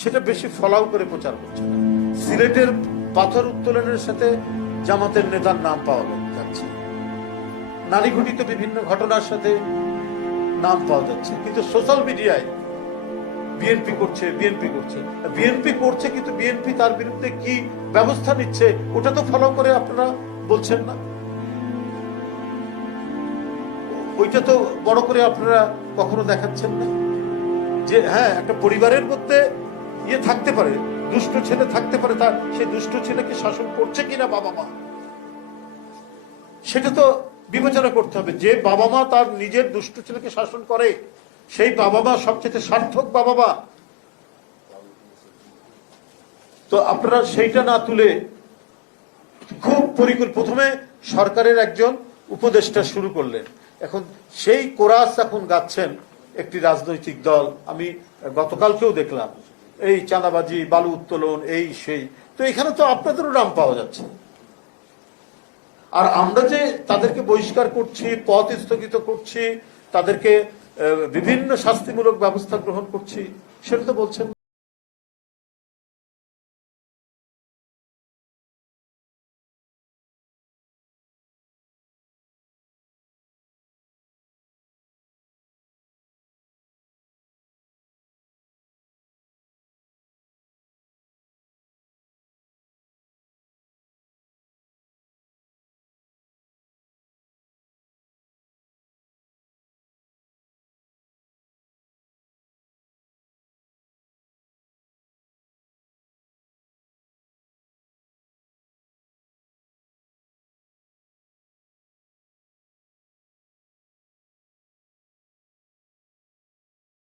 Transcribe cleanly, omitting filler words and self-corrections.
সেটা বেশি ফলাও করে প্রচার করছে না। সিলেটের পাথর উত্তোলনের সাথে জামাতের নেতার নাম পাওয়া যাচ্ছে, নারী ঘটিত বিভিন্ন ঘটনার সাথে নাম পাওয়া যাচ্ছে, কিন্তু সোশ্যাল মিডিয়ায় বিএনপি করছে বিএনপি করছে বিএনপি করছে, কিন্তু বিএনপি তার বিরুদ্ধে কি ব্যবস্থা নিচ্ছে ওটা তো ফলো করে আপনারা বলছেন না। ওইটা তো বড় করে আপনারা কখনো দেখাচ্ছেন না যে হ্যাঁ একটা পরিবারের মধ্যে ইয়ে থাকতে পারে, দুষ্ট ছেলে থাকতে পারে, তার সেই দুষ্ট ছেলেকে শাসন করছে কিনা বাবা মা, সেটা তো বিবেচনা করতে হবে। যে বাবা মা তার নিজের দুষ্ট ছেলেকে শাসন করে সেই বাবা মা সবচেয়ে সার্থক বাবা মা। তো আপনারা সেইটা না তুলে খুব প্রথমে সরকারের একজন উপদেষ্টা শুরু করলেন, এখন সেই কোরাস এখন গাচ্ছেন একটি রাজনৈতিক দল। আমি গতকালকেও দেখলাম এই চাঁদাবাজি, বালু উত্তোলন, এই সেই। তো এখানে তো আপনাদেরও নাম পাওয়া যাচ্ছে, আর আমরা যে তাদেরকে বহিষ্কার করছি, পথ স্থগিত করছি, তাদেরকে বিভিন্ন শাস্তিমূলক ব্যবস্থা গ্রহণ করছি, সেটা তো বলছেন না।